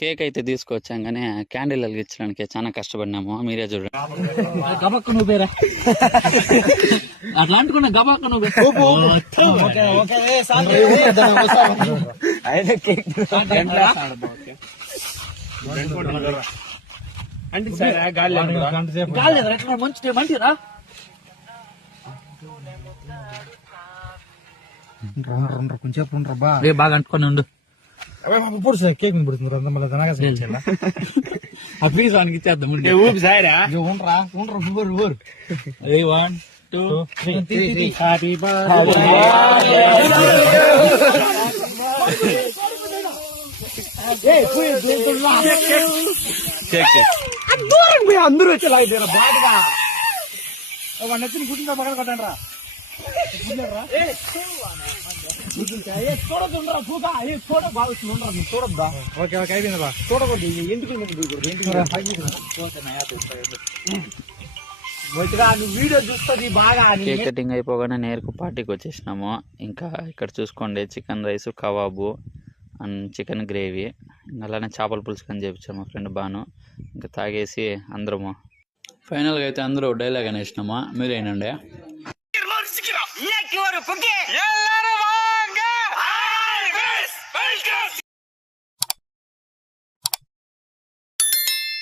Cake అయితే తీసుకొచ్చాం కానీ క్యాండిల్ వెలిగించడానికి చాలా కష్టపడినాము. మీరే చూడండి. గబక్క నువ్వు పేరా అట్లా అంటుకున్నా గబక్క నువ్వు మంచి మంచిరా కొంచెం బా బాగా అంటుకొని ఉండు. కేక్ పుడుతుంది ఆ పీస్ వానికి ఇచ్చేద్దాం. ఊపి సాయరా ఉండరా ఊరు 1 2 3 హ్యాపీ అందరూ వచ్చి లాగా బాగా నచ్చిన గుడ్డ పక్కన కొట్టండి రా కేక్ కటింగ్ అయిపోగానే నేరుకు పార్టీకి వచ్చేసినాము. ఇంకా ఇక్కడ చూసుకోండి, chicken rice, kebab and chicken gravy, అలానే చేపల పులుసు కానీ చేపించాము మా ఫ్రెండ్ బాను. ఇంకా తాగేసి అందరము ఫైనల్గా అయితే అందరూ డైలాగ్ అనేసినామా. మీరేనండి.